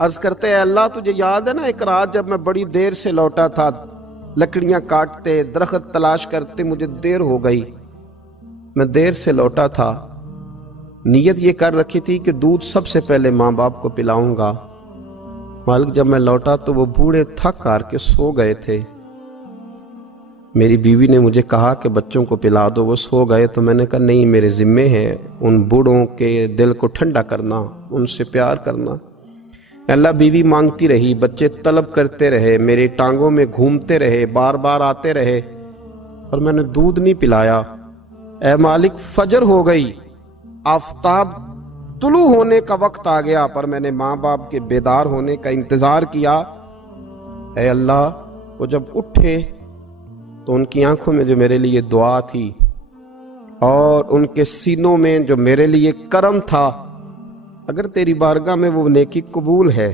عرض کرتے ہیں اللہ تجھے یاد ہے نا ایک رات جب میں بڑی دیر سے لوٹا تھا، لکڑیاں کاٹتے، درخت تلاش کرتے، مجھے دیر ہو گئی، میں دیر سے لوٹا تھا، نیت یہ کر رکھی تھی کہ دودھ سب سے پہلے ماں باپ کو پلاؤں گا۔ مالک جب میں لوٹا تو وہ بوڑھے تھک ہار کے سو گئے تھے۔ میری بیوی نے مجھے کہا کہ بچوں کو پلا دو، وہ سو گئے، تو میں نے کہا نہیں، میرے ذمے ہے ان بوڑھوں کے دل کو ٹھنڈا کرنا، ان سے پیار کرنا۔ اللہ بیوی مانگتی رہی، بچے طلب کرتے رہے، میری ٹانگوں میں گھومتے رہے، بار بار آتے رہے، اور میں نے دودھ نہیں پلایا۔ اے مالک فجر ہو گئی، آفتاب طلوع ہونے کا وقت آ گیا، پر میں نے ماں باپ کے بیدار ہونے کا انتظار کیا۔ اے اللہ وہ جب اٹھے تو ان کی آنکھوں میں جو میرے لیے دعا تھی اور ان کے سینوں میں جو میرے لیے کرم تھا، اگر تیری بارگاہ میں وہ نیکی قبول ہے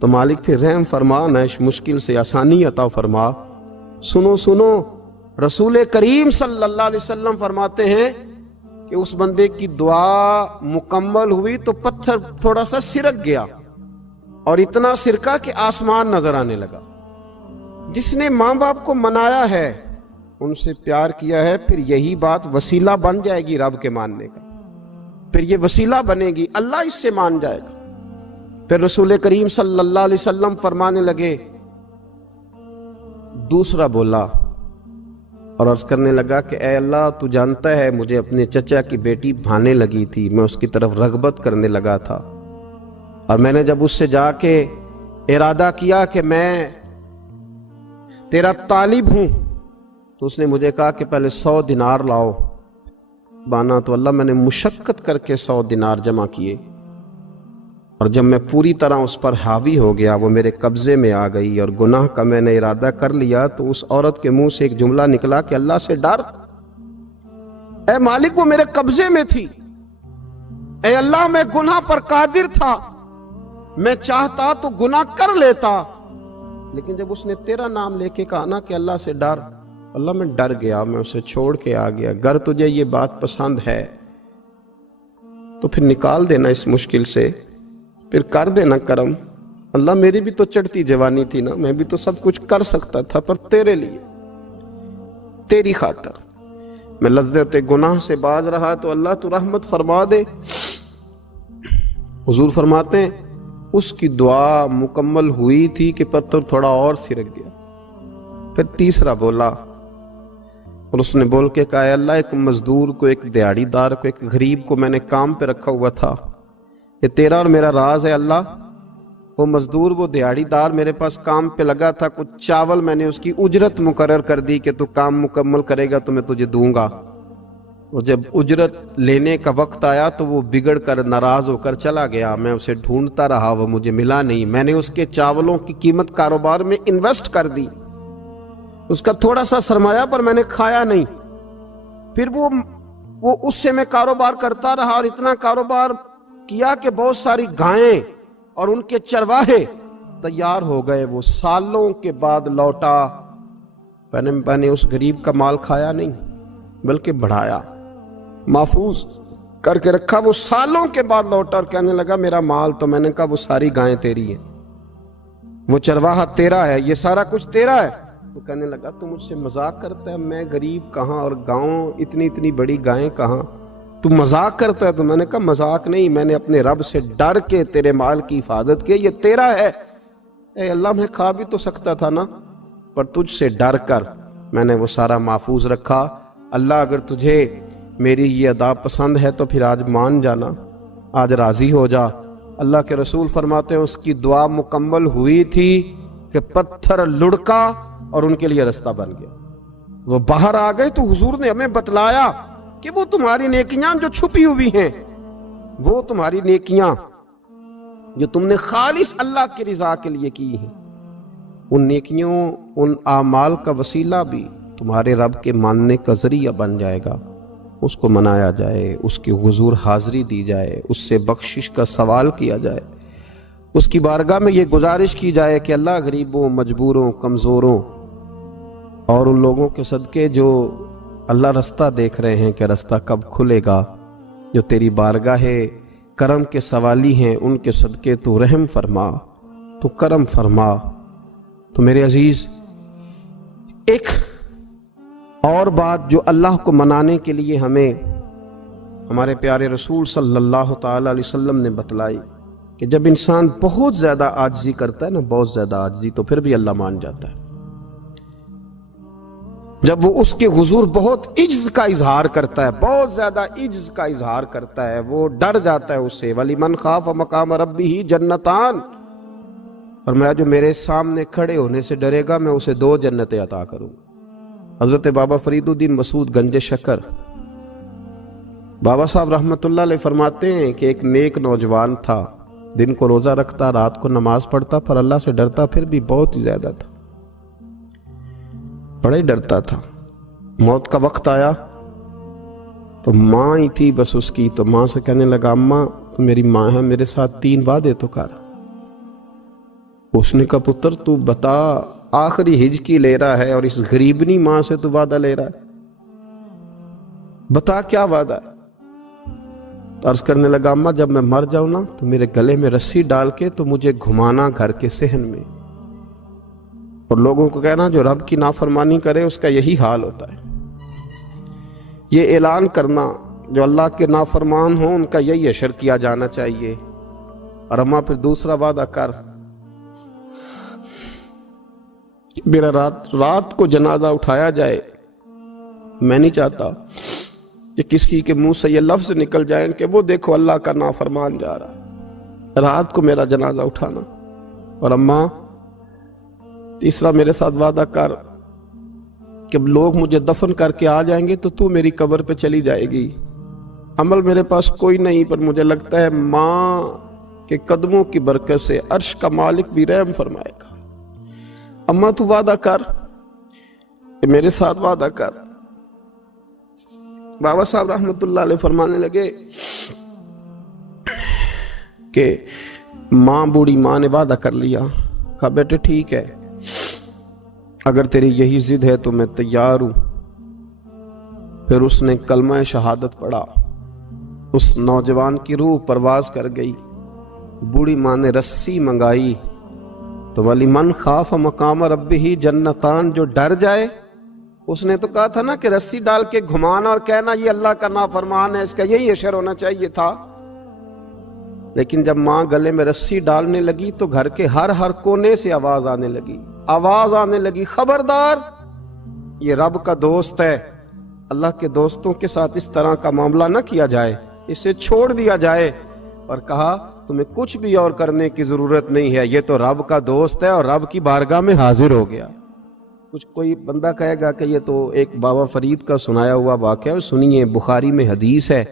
تو مالک پھر رحم فرما، نہ اس مشکل سے آسانی عطا فرما۔ سنو سنو، رسول کریم صلی اللہ علیہ وسلم فرماتے ہیں کہ اس بندے کی دعا مکمل ہوئی تو پتھر تھوڑا سا سرک گیا، اور اتنا سرکا کہ آسمان نظر آنے لگا۔ جس نے ماں باپ کو منایا ہے، ان سے پیار کیا ہے، پھر یہی بات وسیلہ بن جائے گی رب کے ماننے کا، پھر یہ وسیلہ بنے گی، اللہ اس سے مان جائے گا۔ پھر رسول کریم صلی اللہ علیہ وسلم فرمانے لگے، دوسرا بولا اور عرض کرنے لگا کہ اے اللہ تو جانتا ہے مجھے اپنے چچا کی بیٹی بھانے لگی تھی، میں اس کی طرف رغبت کرنے لگا تھا، اور میں نے جب اس سے جا کے ارادہ کیا کہ میں تیرا طالب ہوں، تو اس نے مجھے کہا کہ پہلے 100 دینار لاؤ۔ بانا تو اللہ میں نے مشقت کر کے 100 دینار جمع کیے، اور جب میں پوری طرح اس پر حاوی ہو گیا، وہ میرے قبضے میں آ گئی اور گناہ کا میں نے ارادہ کر لیا، تو اس عورت کے منہ سے ایک جملہ نکلا کہ اللہ سے ڈر۔ اے مالک وہ میرے قبضے میں تھی، اے اللہ میں گناہ پر قادر تھا، میں چاہتا تو گناہ کر لیتا، لیکن جب اس نے تیرا نام لے کے کہا نا کہ اللہ سے ڈر، اللہ میں ڈر گیا، میں اسے چھوڑ کے آ گیا۔ اگر تجھے یہ بات پسند ہے تو پھر نکال دینا اس مشکل سے، پھر کر دینا کرم۔ اللہ میری بھی تو چڑھتی جوانی تھی نا، میں بھی تو سب کچھ کر سکتا تھا، پر تیرے لیے، تیری خاطر میں لذت گناہ سے باز رہا، تو اللہ تو رحمت فرما دے۔ حضور فرماتے ہیں اس کی دعا مکمل ہوئی تھی کہ پتھر تھوڑا اور سرک گیا۔ پھر تیسرا بولا اور اس نے بول کے کہا، اے اللہ ایک مزدور کو، ایک دیہڑی دار کو، ایک غریب کو میں نے کام پہ رکھا ہوا تھا، یہ تیرا اور میرا راز ہے اللہ۔ وہ مزدور، وہ دیہڑی دار میرے پاس کام پہ لگا تھا، کچھ چاول میں نے اس کی اجرت مقرر کر دی کہ تو کام مکمل کرے گا تو میں تجھے دوں گا، اور جب اجرت لینے کا وقت آیا تو وہ بگڑ کر ناراض ہو کر چلا گیا، میں اسے ڈھونڈتا رہا، وہ مجھے ملا نہیں، میں نے اس کے چاولوں کی قیمت کاروبار میں انویسٹ کر دی، اس کا تھوڑا سا سرمایہ پر میں نے کھایا نہیں، پھر وہ اس سے میں کاروبار کرتا رہا، اور اتنا کاروبار کیا کہ بہت ساری گائیں اور ان کے چرواہے تیار ہو گئے، وہ سالوں کے بعد لوٹا، میں نے اس غریب کا مال کھایا نہیں بلکہ بڑھایا، محفوظ کر کے رکھا، وہ سالوں کے بعد لوٹا اور کہنے لگا میرا مال، تو میں نے کہا وہ ساری گائیں تیری ہیں، وہ چرواہا تیرا ہے، یہ سارا کچھ تیرا ہے۔ تو کہنے لگا تو مجھ سے مذاق کرتا ہے، میں غریب کہاں اور گاؤں اتنی بڑی گائیں کہاں، تو مذاق کرتا ہے؟ تو میں نے کہا مذاق نہیں، میں نے اپنے رب سے ڈر کے تیرے مال کی حفاظت کی، یہ تیرا ہے۔ اے اللہ میں کھا بھی تو سکتا تھا نا، پر تجھ سے ڈر کر میں نے وہ سارا محفوظ رکھا۔ اللہ اگر تجھے میری یہ ادا پسند ہے تو پھر آج مان جانا، آج راضی ہو جا۔ اللہ کے رسول فرماتے ہیں اس کی دعا مکمل ہوئی تھی کہ پتھر لڑکا اور ان کے لیے رستہ بن گیا، وہ باہر آ گئے۔ تو حضور نے ہمیں بتلایا کہ وہ تمہاری نیکیاں جو چھپی ہوئی ہیں، وہ تمہاری نیکیاں جو تم نے خالص اللہ کی رضا کے لیے کی ہیں، ان نیکیوں، ان اعمال کا وسیلہ بھی تمہارے رب کے ماننے کا ذریعہ بن جائے گا۔ اس کو منایا جائے، اس کی حضور حاضری دی جائے، اس سے بخشش کا سوال کیا جائے، اس کی بارگاہ میں یہ گزارش کی جائے کہ اللہ غریبوں، مجبوروں، کمزوروں اور ان لوگوں کے صدقے جو اللہ رستہ دیکھ رہے ہیں کہ رستہ کب کھلے گا، جو تیری بارگاہ کرم کے سوالی ہیں، ان کے صدقے تو رحم فرما، تو کرم فرما۔ تو میرے عزیز، ایک اور بات جو اللہ کو منانے کے لیے ہمیں ہمارے پیارے رسول صلی اللہ تعالیٰ علیہ وسلم نے بتلائی کہ جب انسان بہت زیادہ عاجزی کرتا ہے نا، بہت زیادہ عاجزی، تو پھر بھی اللہ مان جاتا ہے۔ جب وہ اس کے حضور بہت عجز کا اظہار کرتا ہے، بہت زیادہ عجز کا اظہار کرتا ہے، وہ ڈر جاتا ہے اس سے۔ وَلِمَنْ خَافَ مَقَامَ رَبِّهِ جَنَّتَانِ، فرمایا جو میرے سامنے کھڑے ہونے سے ڈرے گا میں اسے 2 جنتیں عطا کروں۔ حضرت بابا فرید الدین مسعود گنج شکر بابا صاحب رحمۃ اللہ علیہ فرماتے ہیں کہ ایک نیک نوجوان تھا، دن کو روزہ رکھتا، رات کو نماز پڑھتا، پر اللہ سے ڈرتا پھر بھی بہت ہی زیادہ تھا، بڑا ہی ڈرتا تھا۔ موت کا وقت آیا تو ماں ہی تھی بس اس کی، تو ماں سے کہنے لگا اماں تو میری ماں ہے، میرے ساتھ 3 وعدے تو کر۔ اس نے کہا پتر تو بتا، آخری ہج کی لے رہا ہے اور اس غریبنی ماں سے تو وعدہ لے رہا ہے، بتا کیا وعدہ ہے؟ تو عرض کرنے لگا اماں جب میں مر جاؤں نا تو میرے گلے میں رسی ڈال کے تو مجھے گھمانا گھر کے صحن میں، اور لوگوں کو کہنا جو رب کی نافرمانی کرے اس کا یہی حال ہوتا ہے۔ یہ اعلان کرنا جو اللہ کے نافرمان ہوں ان کا یہی اشر کیا جانا چاہیے۔ اور اماں پھر دوسرا وعدہ کر، میرا رات کو جنازہ اٹھایا جائے، میں نہیں چاہتا کہ کسی کے منہ سے یہ لفظ نکل جائیں کہ وہ دیکھو اللہ کا نافرمان جا رہا ہے، رات کو میرا جنازہ اٹھانا۔ اور اماں تیسرا میرے ساتھ وعدہ کر کہ لوگ مجھے دفن کر کے آ جائیں گے تو میری قبر پہ چلی جائے گی، عمل میرے پاس کوئی نہیں، پر مجھے لگتا ہے ماں کے قدموں کی برکت سے عرش کا مالک بھی رحم فرمائے گا۔ اماں تو وعدہ کر کہ میرے ساتھ وعدہ کر۔ بابا صاحب رحمۃ اللہ علیہ فرمانے لگے کہ ماں، بوڑھی ماں نے وعدہ کر لیا، کہا بیٹے ٹھیک ہے، اگر تیری یہی ضد ہے تو میں تیار ہوں۔ پھر اس نے کلمہ شہادت پڑھا، اس نوجوان کی روح پرواز کر گئی، بوڑھی ماں نے رسی منگائی تو وَلِمَنْ خَافَ مَقَامَ رَبِّهِ جَنَّتَانِ، جو ڈر جائے، اس نے تو کہا تھا نا کہ رسی ڈال کے گھمانا اور کہنا یہ اللہ کا نافرمان ہے، اس کا یہی اشر ہونا چاہیے تھا۔ لیکن جب ماں گلے میں رسی ڈالنے لگی تو گھر کے ہر کونے سے آواز آنے لگی، خبردار یہ رب کا دوست ہے، اللہ کے دوستوں کے ساتھ اس طرح کا معاملہ نہ کیا جائے، اسے چھوڑ دیا جائے۔ اور کہا تمہیں کچھ بھی اور کرنے کی ضرورت نہیں ہے، یہ تو رب کا دوست ہے اور رب کی بارگاہ میں حاضر ہو گیا۔ کچھ کوئی بندہ کہے گا کہ یہ تو ایک بابا فرید کا سنایا ہوا واقعہ ہے، سنیے، بخاری میں حدیث ہے،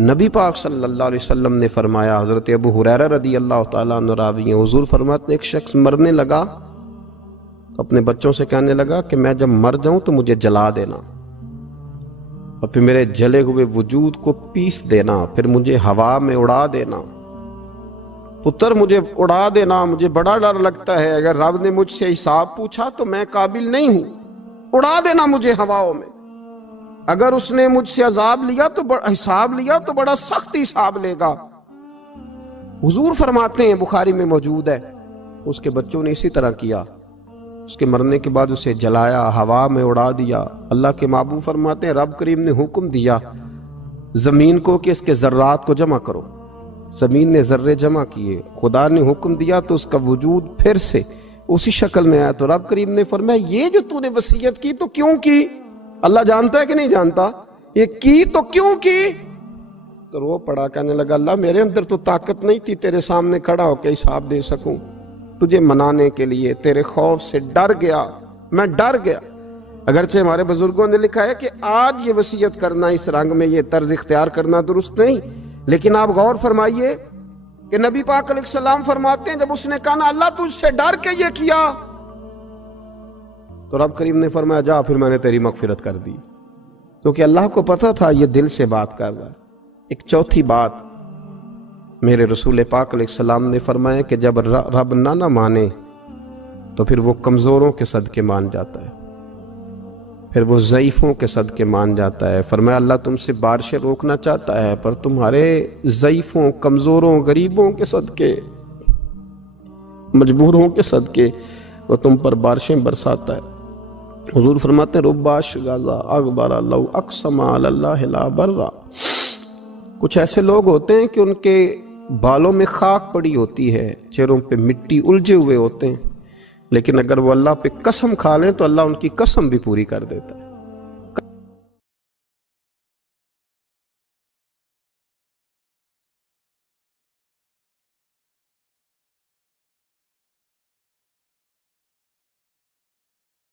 نبی پاک صلی اللہ علیہ وسلم نے فرمایا، حضرت ابو ہریرہ رضی اللہ تعالیٰ عنہ راوی ہیں، حضور فرماتے ہیں ایک شخص مرنے لگا تو اپنے بچوں سے کہنے لگا کہ میں جب مر جاؤں تو مجھے جلا دینا، اور پھر میرے جلے ہوئے وجود کو پیس دینا، پھر مجھے ہوا میں اڑا دینا۔ پتر مجھے اڑا دینا، مجھے بڑا ڈر لگتا ہے، اگر رب نے مجھ سے حساب پوچھا تو میں قابل نہیں ہوں، اڑا دینا مجھے ہواؤں میں۔ اگر اس نے مجھ سے عذاب لیا تو حساب لیا تو بڑا سخت حساب لے گا۔ حضور فرماتے ہیں، بخاری میں موجود ہے، اس کے بچوں نے اسی طرح کیا، اس کے مرنے کے بعد اسے جلایا، ہوا میں اڑا دیا۔ اللہ کے محبوب فرماتے ہیں رب کریم نے حکم دیا زمین کو کہ اس کے ذرات کو جمع کرو، زمین نے ذرے جمع کیے، خدا نے حکم دیا تو اس کا وجود پھر سے اسی شکل میں آیا۔ تو رب کریم نے فرمایا یہ جو تو نے وصیت کی تو کیوں کی؟ اللہ جانتا ہے کہ نہیں جانتا؟ یہ کی تو کیوں کی؟ تو رو پڑا، کہنے لگا اللہ میرے اندر تو طاقت نہیں تھی تیرے سامنے کھڑا ہو کے حساب دے سکوں، تجھے منانے کے لیے تیرے خوف سے ڈر گیا، میں ڈر گیا۔ اگرچہ ہمارے بزرگوں نے لکھا ہے کہ آج یہ وصیت کرنا، اس رنگ میں یہ طرز اختیار کرنا درست نہیں، لیکن آپ غور فرمائیے کہ نبی پاک علیہ السلام فرماتے ہیں جب اس نے کہا نا اللہ تجھ سے ڈر کے یہ کیا، تو رب کریم نے فرمایا جا پھر میں نے تیری مغفرت کر دی، کیونکہ اللہ کو پتا تھا یہ دل سے بات کر رہا ہے۔ ایک چوتھی بات میرے رسول پاک علیہ السلام نے فرمایا کہ جب رب نہ مانے تو پھر وہ کمزوروں کے صدقے مان جاتا ہے۔ پھر وہ ضعیفوں کے صدقے مان جاتا ہے۔ فرمایا اللہ تم سے بارشیں روکنا چاہتا ہے، پر تمہارے ضعیفوں، کمزوروں، غریبوں کے صدقے، مجبوروں کے صدقے وہ تم پر بارشیں برساتا ہے۔ حضور فرماتے ہیں رب اشغاذا اغبر لو اقسم علی اللہ لا برا۔ کچھ ایسے لوگ ہوتے ہیں کہ ان کے بالوں میں خاک پڑی ہوتی ہے، چہروں پہ مٹی الجھے ہوئے ہوتے ہیں، لیکن اگر وہ اللہ پہ قسم کھا لیں تو اللہ ان کی قسم بھی پوری کر دیتا ہے۔